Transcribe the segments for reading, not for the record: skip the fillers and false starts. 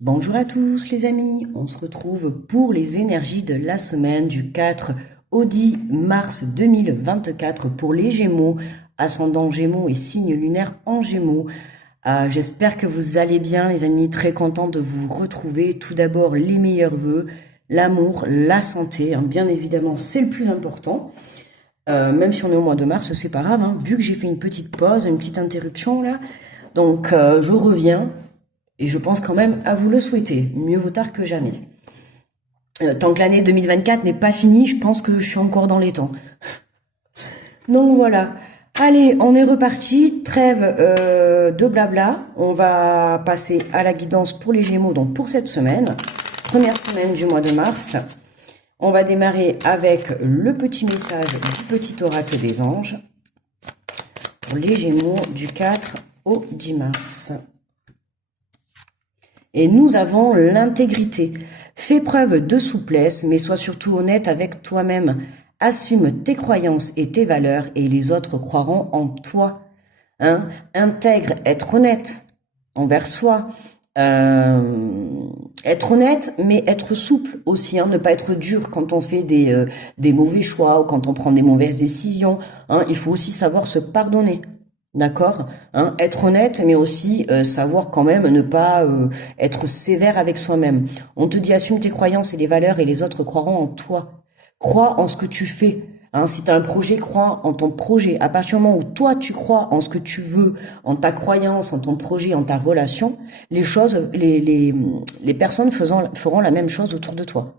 Bonjour à tous les amis, on se retrouve pour les énergies de la semaine du 4 au 10 mars 2024 pour les Gémeaux, ascendant Gémeaux et signe lunaire en Gémeaux. J'espère que vous allez bien les amis, très content de vous retrouver. Tout d'abord les meilleurs vœux, l'amour, la santé, hein, bien évidemment c'est le plus important. Même si on est au mois de mars, c'est pas grave, hein, vu que j'ai fait une petite pause, une petite interruption là. Donc je reviens. Et je pense quand même à vous le souhaiter. Mieux vaut tard que jamais. Tant que l'année 2024 n'est pas finie, je pense que je suis encore dans les temps. Donc voilà. Allez, on est reparti. Trêve de blabla. On va passer à la guidance pour les Gémeaux, donc pour cette semaine. Première semaine du mois de mars. On va démarrer avec le petit message du petit oracle des anges. Pour les Gémeaux du 4 au 10 mars. Et nous avons l'intégrité. Fais preuve de souplesse, mais sois surtout honnête avec toi-même. Assume tes croyances et tes valeurs et les autres croiront en toi. Hein? Intègre, être honnête envers soi. Être honnête, mais être souple aussi. Hein? Ne pas être dur quand on fait des mauvais choix ou quand on prend des mauvaises décisions. Hein? Il faut aussi savoir se pardonner. D'accord, hein, être honnête, mais aussi savoir quand même ne pas être sévère avec soi-même. On te dit assume tes croyances et les valeurs et les autres croiront en toi. Crois en ce que tu fais. Hein, si tu as un projet, crois en ton projet. À partir du moment où toi tu crois en ce que tu veux, en ta croyance, en ton projet, en ta relation, les choses, les personnes feront la même chose autour de toi.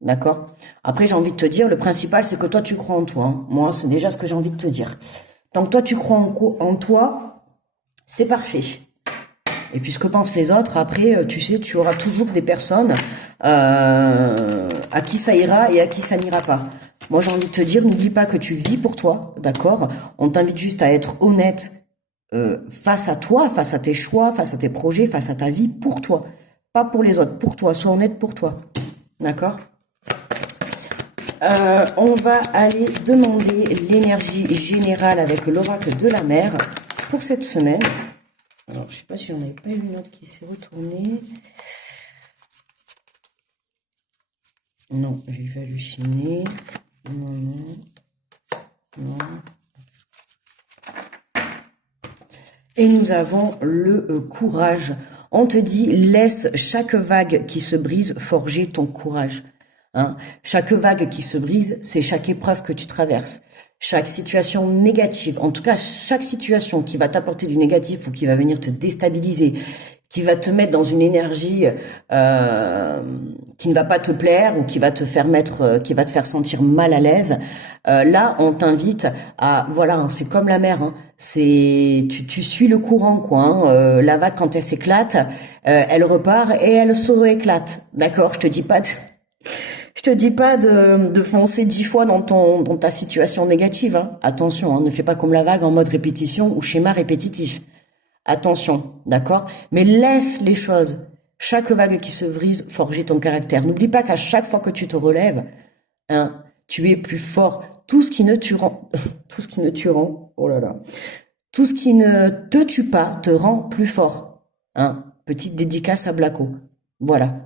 D'accord. Après, j'ai envie de te dire, le principal, c'est que toi, tu crois en toi. Hein. Moi, c'est déjà ce que j'ai envie de te dire. Tant que toi, tu crois en toi, c'est parfait. Et puis, ce que pensent les autres, après, tu sais, tu auras toujours des personnes à qui ça ira et à qui ça n'ira pas. Moi, j'ai envie de te dire, n'oublie pas que tu vis pour toi, d'accord? On t'invite juste à être honnête face à toi, face à tes choix, face à tes projets, face à ta vie, pour toi. Pas pour les autres, pour toi. Sois honnête pour toi. D'accord? On va aller demander l'énergie générale avec l'oracle de la mer pour cette semaine. Alors, je sais pas si j'en avais pas une autre qui s'est retournée. Non, je vais halluciner. Non, non, non. Et nous avons le courage. On te dit, laisse chaque vague qui se brise forger ton courage. Hein. Chaque vague qui se brise, c'est chaque épreuve que tu traverses. Chaque situation négative, en tout cas chaque situation qui va t'apporter du négatif ou qui va venir te déstabiliser, qui va te mettre dans une énergie qui ne va pas te plaire ou qui va te faire sentir mal à l'aise. Là, on t'invite à, voilà, hein, c'est comme la mer, hein, tu suis le courant, quoi. Hein, la vague quand elle s'éclate, elle repart et elle se rééclate. D'accord, je te dis pas de foncer 10 fois dans ta situation négative. Hein. Attention, hein, ne fais pas comme la vague en mode répétition ou schéma répétitif. Attention, d'accord? Mais laisse les choses. Chaque vague qui se brise forger ton caractère. N'oublie pas qu'à chaque fois que tu te relèves, hein, tu es plus fort. Tout ce qui ne oh là là, tout ce qui ne te tue pas te rend plus fort. Hein. Petite dédicace à Blaco. Voilà.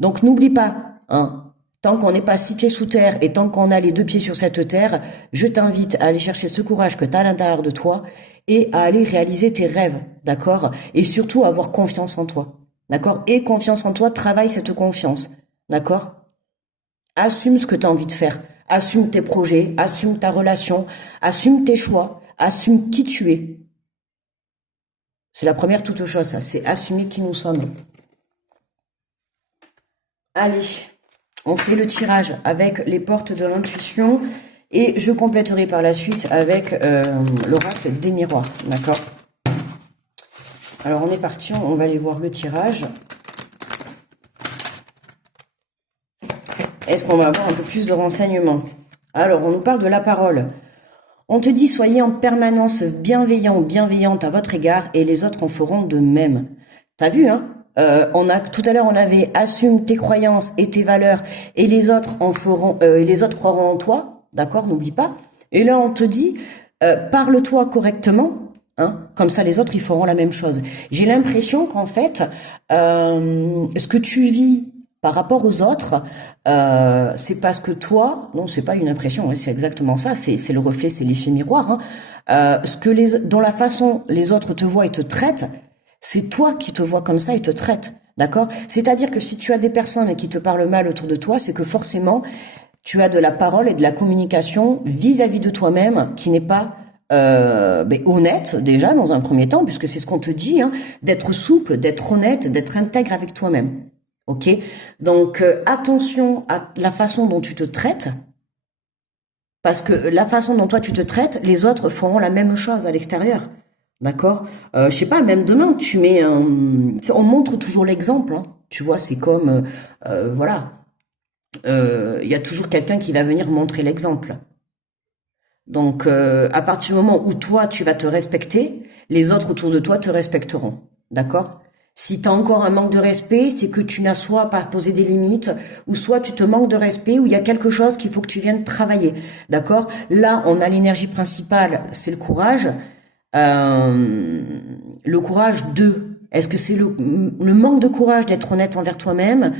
Donc n'oublie pas, hein, tant qu'on n'est pas 6 pieds sous terre et tant qu'on a les 2 pieds sur cette terre, je t'invite à aller chercher ce courage que tu as à l'intérieur de toi et à aller réaliser tes rêves, d'accord? Et surtout avoir confiance en toi, d'accord? Et confiance en toi, travaille cette confiance, d'accord? Assume ce que tu as envie de faire, assume tes projets, assume ta relation, assume tes choix, assume qui tu es. C'est la première toute chose, ça, c'est assumer qui nous sommes. Allez. On fait le tirage avec les portes de l'intuition et je compléterai par la suite avec l'oracle des miroirs. D'accord? Alors on est parti, on va aller voir le tirage. Est-ce qu'on va avoir un peu plus de renseignements? Alors on nous parle de la parole. On te dit soyez en permanence bienveillant ou bienveillante à votre égard et les autres en feront de même. T'as vu, hein? Tout à l'heure on avait assume tes croyances et tes valeurs et les autres les autres croiront en toi, d'accord, n'oublie pas. Et là on te dit parle-toi correctement, Hein, comme ça, les autres, ils feront la même chose. J'ai l'impression qu'en fait, ce que tu vis par rapport aux autres, c'est parce que toi, non, c'est pas une impression, hein, c'est exactement ça, c'est le reflet, c'est l'effet miroir. Hein, dans la façon les autres te voient et te traitent, c'est toi qui te vois comme ça et te traitent. D'accord? C'est-à-dire que si tu as des personnes qui te parlent mal autour de toi, c'est que forcément, tu as de la parole et de la communication vis-à-vis de toi-même qui n'est pas honnête déjà dans un premier temps, puisque c'est ce qu'on te dit, hein, d'être souple, d'être honnête, d'être intègre avec toi-même. Ok? Donc attention à la façon dont tu te traites, parce que la façon dont toi tu te traites, les autres feront la même chose à l'extérieur. D'accord? Je sais pas, même demain, tu mets un... On montre toujours l'exemple, hein. Tu vois, c'est comme... voilà. Il y a toujours quelqu'un qui va venir montrer l'exemple. Donc, à partir du moment où toi, tu vas te respecter, les autres autour de toi te respecteront. D'accord? Si tu as encore un manque de respect, c'est que tu n'as soit pas posé des limites, ou soit tu te manques de respect, ou il y a quelque chose qu'il faut que tu viennes travailler. D'accord? Là, on a l'énergie principale, c'est le courage. Le courage est-ce que c'est le manque de courage d'être honnête envers toi-même?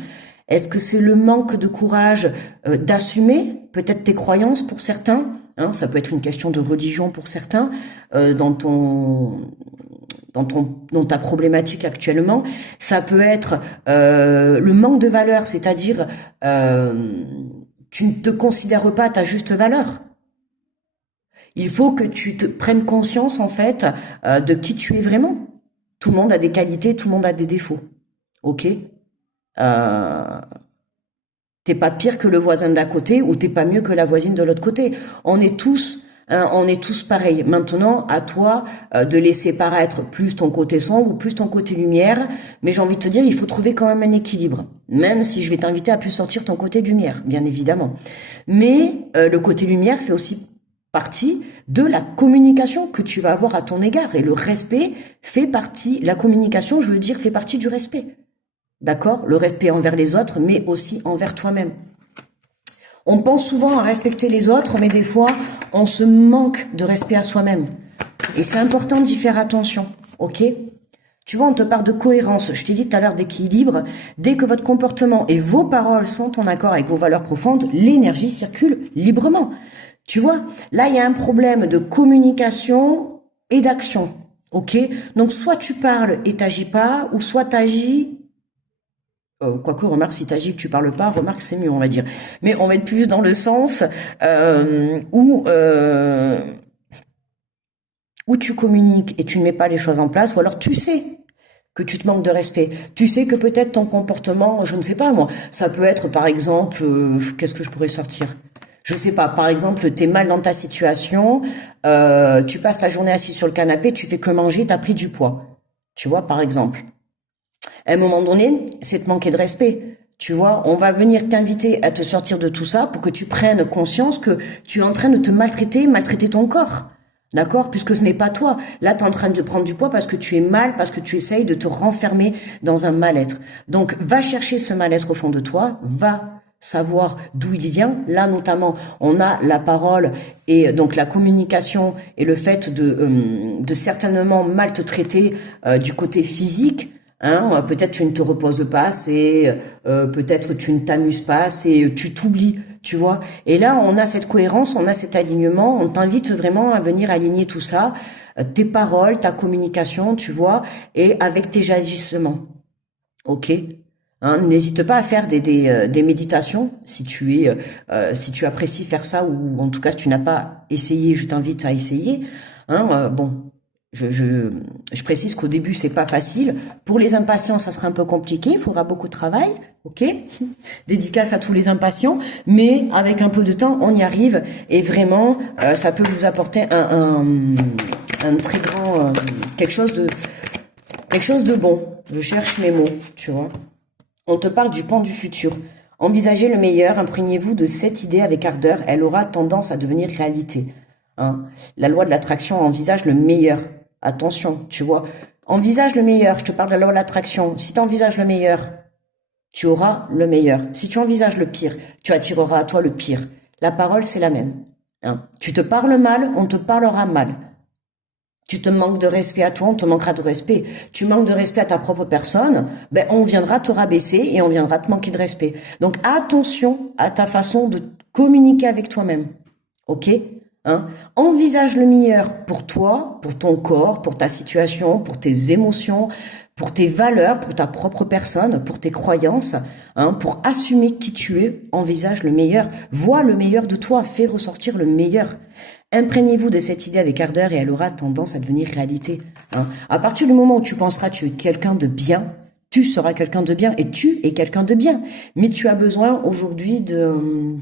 Est-ce que c'est le manque de courage d'assumer peut-être tes croyances pour certains, hein, ça peut être une question de religion pour certains, dans ta problématique actuellement. Ça peut être le manque de valeur, c'est-à-dire tu ne te considères pas à ta juste valeur. Il faut que tu te prennes conscience, en fait, de qui tu es vraiment. Tout le monde a des qualités, tout le monde a des défauts. Ok? T'es pas pire que le voisin d'à côté ou t'es pas mieux que la voisine de l'autre côté. On est tous pareils. Maintenant, à toi de laisser paraître plus ton côté sombre ou plus ton côté lumière. Mais j'ai envie de te dire, il faut trouver quand même un équilibre. Même si je vais t'inviter à plus sortir ton côté lumière, bien évidemment. Mais le côté lumière fait aussi partie de la communication que tu vas avoir à ton égard. Et le respect fait partie, la communication, je veux dire, fait partie du respect. D'accord? Le respect envers les autres, mais aussi envers toi-même. On pense souvent à respecter les autres, mais des fois, on se manque de respect à soi-même. Et c'est important d'y faire attention. Ok? Tu vois, on te parle de cohérence. Je t'ai dit tout à l'heure d'équilibre. Dès que votre comportement et vos paroles sont en accord avec vos valeurs profondes, l'énergie circule librement. Tu vois, là, il y a un problème de communication et d'action. Ok? Donc, soit tu parles et t'agis pas, ou soit t'agis. Quoique, remarque, si t'agis que tu parles pas, remarque, c'est mieux, on va dire. Mais on va être plus dans le sens où tu communiques et tu ne mets pas les choses en place, ou alors tu sais que tu te manques de respect. Tu sais que peut-être ton comportement, je ne sais pas moi, ça peut être par exemple, qu'est-ce que je pourrais sortir? Je sais pas, par exemple, t'es mal dans ta situation, tu passes ta journée assis sur le canapé, tu fais que manger, t'as pris du poids. Tu vois, par exemple. À un moment donné, c'est te manquer de respect. Tu vois, on va venir t'inviter à te sortir de tout ça pour que tu prennes conscience que tu es en train de te maltraiter ton corps. D'accord? Puisque ce n'est pas toi. Là, tu es en train de prendre du poids parce que tu es mal, parce que tu essayes de te renfermer dans un mal-être. Donc, va chercher ce mal-être au fond de toi, va savoir d'où il vient. Là, notamment, on a la parole et donc la communication et le fait de certainement mal te traiter du côté physique. Hein, peut-être tu ne te reposes pas assez, peut-être tu ne t'amuses pas assez, tu t'oublies, tu vois. Et là, on a cette cohérence, on a cet alignement, on t'invite vraiment à venir aligner tout ça, tes paroles, ta communication, tu vois, et avec tes agissements. Ok? Hein, n'hésite pas à faire des méditations si si tu apprécies faire ça, ou en tout cas si tu n'as pas essayé, je t'invite à essayer. Hein, bon. Je précise qu'au début, c'est pas facile. Pour les impatients, ça sera un peu compliqué. Il faudra beaucoup de travail. Ok? Dédicace à tous les impatients. Mais avec un peu de temps, on y arrive. Et vraiment, ça peut vous apporter un très grand, quelque chose de bon. Je cherche mes mots, tu vois. On te parle du pan du futur. Envisagez le meilleur. Imprégnez-vous de cette idée avec ardeur. Elle aura tendance à devenir réalité. Hein? La loi de l'attraction envisage le meilleur. Attention, tu vois. Envisage le meilleur. Je te parle de la loi de l'attraction. Si tu envisages le meilleur, tu auras le meilleur. Si tu envisages le pire, tu attireras à toi le pire. La parole, c'est la même. Hein? Tu te parles mal, on te parlera mal. Tu te manques de respect à toi, on te manquera de respect. Tu manques de respect à ta propre personne, ben on viendra te rabaisser et on viendra te manquer de respect. Donc attention à ta façon de communiquer avec toi-même. Ok? Hein? Envisage le meilleur pour toi, pour ton corps, pour ta situation, pour tes émotions, pour tes valeurs, pour ta propre personne, pour tes croyances, hein, pour assumer qui tu es. Envisage le meilleur, vois le meilleur de toi, fais ressortir le meilleur. Imprégnez-vous de cette idée avec ardeur et elle aura tendance à devenir réalité. Hein. À partir du moment où tu penseras tu es quelqu'un de bien, tu seras quelqu'un de bien et tu es quelqu'un de bien. Mais tu as besoin aujourd'hui de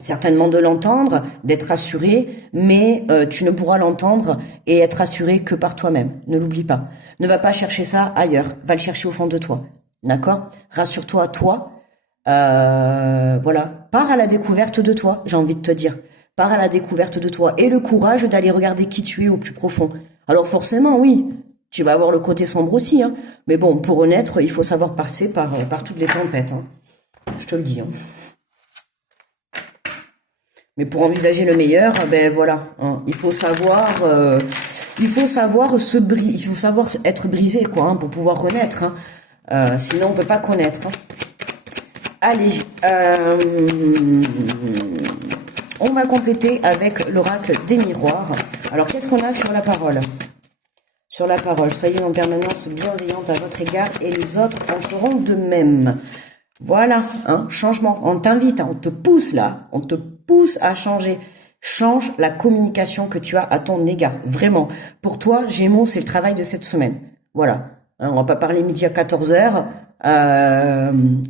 certainement de l'entendre, d'être assuré, mais tu ne pourras l'entendre et être assuré que par toi-même. Ne l'oublie pas. Ne va pas chercher ça ailleurs. Va le chercher au fond de toi. D'accord? Rassure-toi, toi. Voilà. Pars à la découverte de toi, j'ai envie de te dire. Pars à la découverte de toi. Et le courage d'aller regarder qui tu es au plus profond. Alors forcément, oui, tu vas avoir le côté sombre aussi. Hein. Mais bon, pour renaître, il faut savoir passer par toutes les tempêtes. Hein. Je te le dis. Hein. Mais pour envisager le meilleur, ben voilà, hein, il faut savoir être brisé, quoi, hein, pour pouvoir renaître. Hein. Sinon, on peut pas connaître. Hein. Allez, on va compléter avec l'oracle des miroirs. Alors, qu'est-ce qu'on a sur la parole? Sur la parole, soyez en permanence bienveillante à votre égard et les autres en feront de même. Voilà, hein, changement. On t'invite, hein, on te pousse là, on te pousse à changer. Change la communication que tu as à ton égard. Vraiment. Pour toi, Gémeaux, c'est le travail de cette semaine. Voilà. Hein, on va pas parler midi à 14h.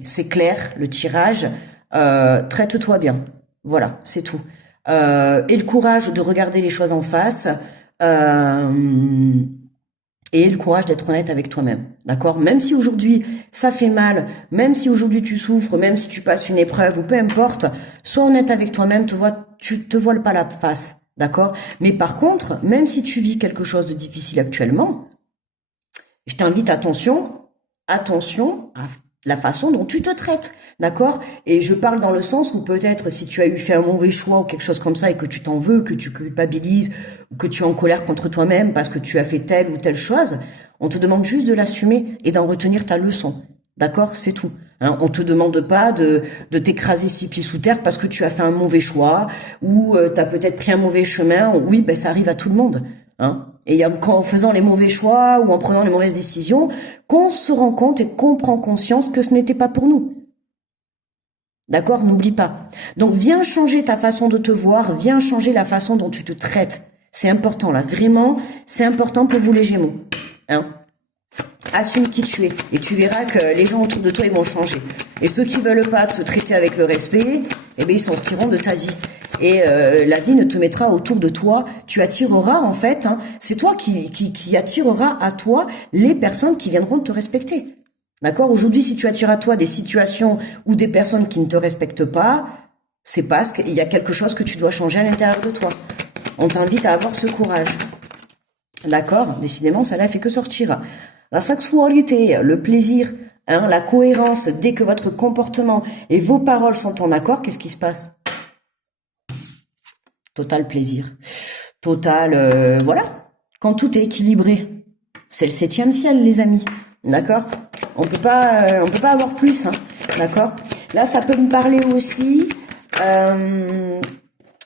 C'est clair, le tirage. Traite-toi bien. Voilà, c'est tout. Et le courage de regarder les choses en face. Et le courage d'être honnête avec toi-même, d'accord? Même si aujourd'hui ça fait mal, même si aujourd'hui tu souffres, même si tu passes une épreuve ou peu importe, sois honnête avec toi-même, tu te voiles pas la face, d'accord? Mais par contre, même si tu vis quelque chose de difficile actuellement, je t'invite attention à la façon dont tu te traites, d'accord? Et je parle dans le sens où peut-être si tu as eu fait un mauvais choix ou quelque chose comme ça et que tu t'en veux, que tu culpabilises, ou que tu es en colère contre toi-même parce que tu as fait telle ou telle chose, on te demande juste de l'assumer et d'en retenir ta leçon, d'accord? C'est tout. Hein, on te demande pas de t'écraser 6 pieds sous terre parce que tu as fait un mauvais choix ou tu as peut-être pris un mauvais chemin. Oui, ben ça arrive à tout le monde. Hein. Et en faisant les mauvais choix ou en prenant les mauvaises décisions, qu'on se rend compte et qu'on prend conscience que ce n'était pas pour nous. D'accord? N'oublie pas. Donc viens changer ta façon de te voir, viens changer la façon dont tu te traites. C'est important là, vraiment, c'est important pour vous les Gémeaux. Hein? Assume qui tu es et tu verras que les gens autour de toi ils vont changer. Et ceux qui veulent pas te traiter avec le respect, eh bien ils s'en tireront de ta vie. Et la vie ne te mettra autour de toi, tu attireras en fait, hein, c'est toi qui attireras à toi les personnes qui viendront te respecter. D'accord? Aujourd'hui, si tu attires à toi des situations ou des personnes qui ne te respectent pas, c'est parce qu'il y a quelque chose que tu dois changer à l'intérieur de toi. On t'invite à avoir ce courage. D'accord? Décidément, ça n'a fait que sortir. La sexualité, le plaisir, hein, la cohérence, dès que votre comportement et vos paroles sont en accord, qu'est-ce qui se passe? Total plaisir. Total, voilà. Quand tout est équilibré. C'est le 7e ciel, les amis. D'accord? On peut pas avoir plus, hein. D'accord? Là, ça peut me parler aussi.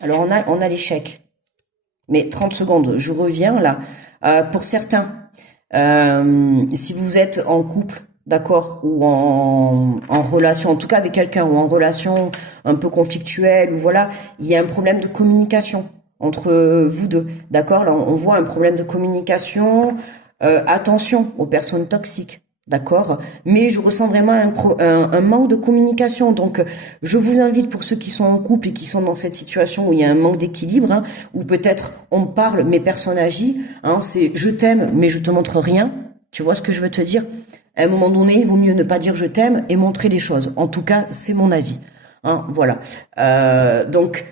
Alors, on a l'échec. Mais 30 secondes, je reviens là. Pour certains, si vous êtes en couple, d'accord, ou en relation, en tout cas avec quelqu'un, ou en relation un peu conflictuelle, ou voilà, il y a un problème de communication entre vous deux, d'accord? Là, on voit un problème de communication. Attention aux personnes toxiques, d'accord? Mais je ressens vraiment un manque de communication. Donc, je vous invite pour ceux qui sont en couple et qui sont dans cette situation où il y a un manque d'équilibre, hein, où peut-être on parle mais personne agit. Hein, c'est je t'aime mais je te montre rien. Tu vois ce que je veux te dire? À un moment donné, il vaut mieux ne pas dire je t'aime et montrer les choses. En tout cas, c'est mon avis. Hein, voilà. Donc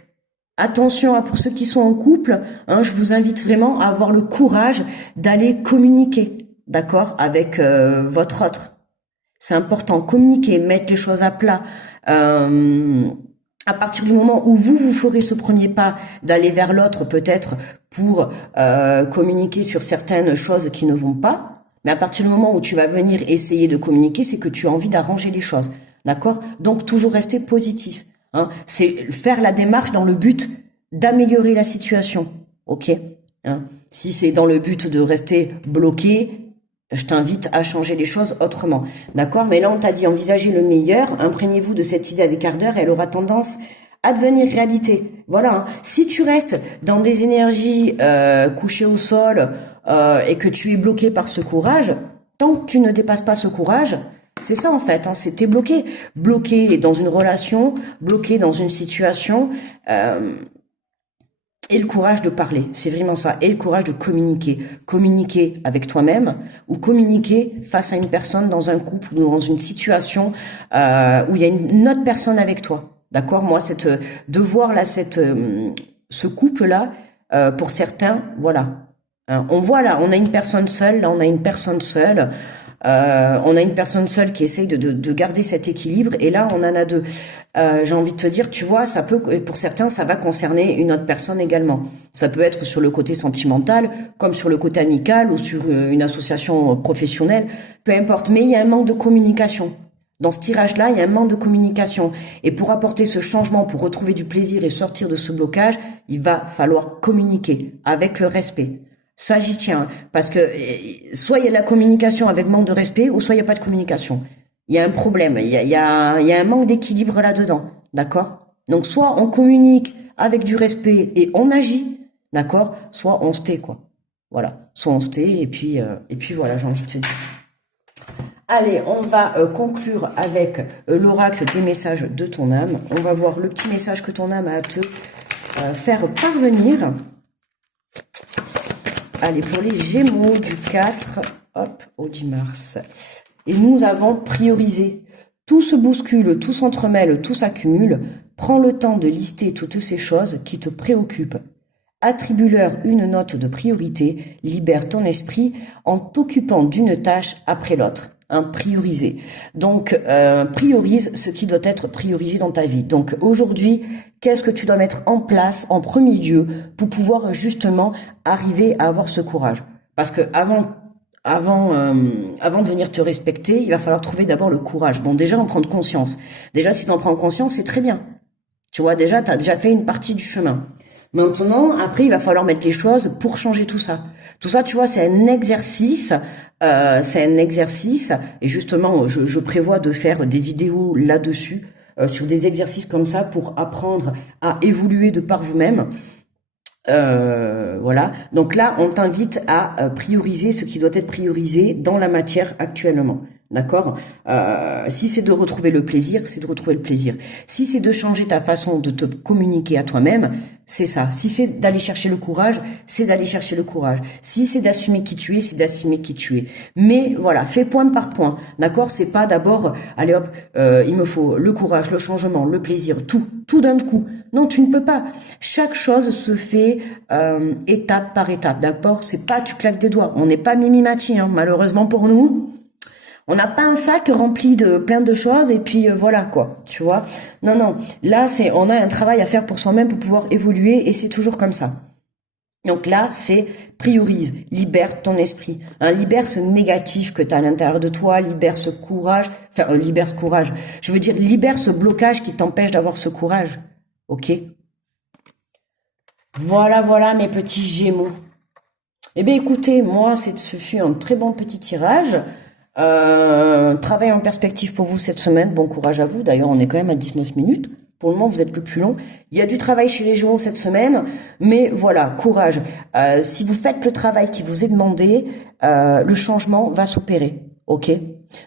attention pour ceux qui sont en couple, hein, je vous invite vraiment à avoir le courage d'aller communiquer, d'accord, avec votre autre. C'est important, communiquer, mettre les choses à plat. À partir du moment où vous ferez ce premier pas d'aller vers l'autre, peut-être pour communiquer sur certaines choses qui ne vont pas, mais à partir du moment où tu vas venir essayer de communiquer, c'est que tu as envie d'arranger les choses, d'accord? Donc toujours rester positif, hein. C'est faire la démarche dans le but d'améliorer la situation, ok? Hein. Si c'est dans le but de rester bloqué, je t'invite à changer les choses autrement, d'accord? Mais là, on t'a dit envisagez le meilleur, imprégnez-vous de cette idée avec ardeur, elle aura tendance à devenir réalité. Voilà, hein. Si tu restes dans des énergies couchées au sol et que tu es bloqué par ce courage, tant que tu ne dépasses pas ce courage, c'est ça en fait, hein, c'est t'es bloqué. Bloqué dans une relation, bloqué dans une situation... et le courage de parler, c'est vraiment ça. Et le courage de communiquer. Communiquer avec toi-même ou communiquer face à une personne dans un couple ou dans une situation où il y a une autre personne avec toi. D'accord? Moi, de voir là, ce couple-là, pour certains, voilà. Hein, on voit là, on a une personne seule, là, on a une personne seule. On a une personne seule qui essaye de garder cet équilibre et là on en a deux. J'ai envie de te dire, tu vois, ça peut, pour certains, ça va concerner une autre personne également. Ça peut être sur le côté sentimental, comme sur le côté amical ou sur une association professionnelle, peu importe. Mais il y a un manque de communication. Dans ce tirage-là, il y a un manque de communication. Et pour apporter ce changement, pour retrouver du plaisir et sortir de ce blocage, il va falloir communiquer avec le respect. Ça, j'y tiens, parce que soit il y a de la communication avec manque de respect, ou soit il n'y a pas de communication. Il y a un problème, il y a un manque d'équilibre là-dedans, d'accord? Donc soit on communique avec du respect et on agit, d'accord? Soit on se tait, quoi. Voilà, soit on se tait et puis voilà, j'ai envie de te dire. Allez, on va conclure avec l'oracle des messages de ton âme. On va voir le petit message que ton âme a à te faire parvenir. Allez, pour les Gémeaux du 4 au 10 mars. Et nous avons priorisé. Tout se bouscule, tout s'entremêle, tout s'accumule. Prends le temps de lister toutes ces choses qui te préoccupent. Attribue-leur une note de priorité. Libère ton esprit en t'occupant d'une tâche après l'autre. Prioriser. Donc, priorise ce qui doit être priorisé dans ta vie. Donc, aujourd'hui, qu'est-ce que tu dois mettre en place en premier lieu pour pouvoir justement arriver à avoir ce courage? Parce que avant de venir te respecter, il va falloir trouver d'abord le courage. Bon, déjà, en prendre conscience. Déjà, si tu en prends conscience, c'est très bien. Tu vois, déjà, tu as déjà fait une partie du chemin. Maintenant, après, il va falloir mettre les choses pour changer tout ça. Tout ça, tu vois, c'est un exercice. Et justement, je prévois de faire des vidéos là-dessus, sur des exercices comme ça pour apprendre à évoluer de par vous-même. Voilà. Donc là, on t'invite à prioriser ce qui doit être priorisé dans la matière actuellement. D'accord? Si c'est de retrouver le plaisir, c'est de retrouver le plaisir. Si c'est de changer ta façon de te communiquer à toi-même, c'est ça. Si c'est d'aller chercher le courage, c'est d'aller chercher le courage. Si c'est d'assumer qui tu es, c'est d'assumer qui tu es. Mais voilà, fais point par point. D'accord? C'est pas d'abord, allez hop, il me faut le courage, le changement, le plaisir, tout d'un coup. Non, tu ne peux pas. Chaque chose se fait étape par étape. D'accord? C'est pas tu claques des doigts. On n'est pas Mimimati, hein, malheureusement pour nous. On n'a pas un sac rempli de plein de choses et puis voilà quoi, tu vois. Non, là on a un travail à faire pour soi-même pour pouvoir évoluer et c'est toujours comme ça. Donc là, c'est priorise, libère ton esprit, hein, libère ce négatif que tu as à l'intérieur de toi, libère ce courage, libère ce courage. Je veux dire, libère ce blocage qui t'empêche d'avoir ce courage, ok? Voilà mes petits Gémeaux. Eh bien écoutez, moi, ce fut un très bon petit tirage. Travail en perspective pour vous cette semaine, bon courage à vous, d'ailleurs on est quand même à 19 minutes, pour le moment vous êtes le plus long, il y a du travail chez les Gémeaux cette semaine, mais voilà, courage, si vous faites le travail qui vous est demandé, le changement va s'opérer, ok?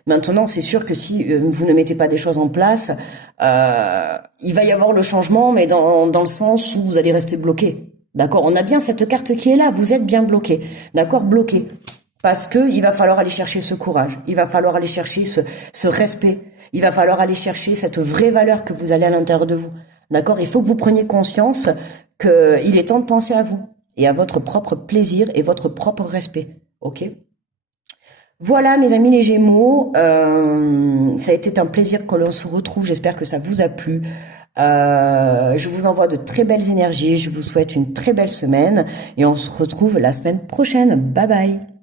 Maintenant c'est sûr que si vous ne mettez pas des choses en place, il va y avoir le changement, mais dans le sens où vous allez rester bloqué, d'accord? On a bien cette carte qui est là, vous êtes bien bloqué, d'accord? Bloqué. Parce que il va falloir aller chercher ce courage, il va falloir aller chercher ce respect, il va falloir aller chercher cette vraie valeur que vous avez à l'intérieur de vous. D'accord? Il faut que vous preniez conscience qu'il est temps de penser à vous et à votre propre plaisir et votre propre respect. Ok? Voilà mes amis les Gémeaux, ça a été un plaisir que l'on se retrouve, j'espère que ça vous a plu. Je vous envoie de très belles énergies. Je vous souhaite une très belle semaine et on se retrouve la semaine prochaine. Bye bye.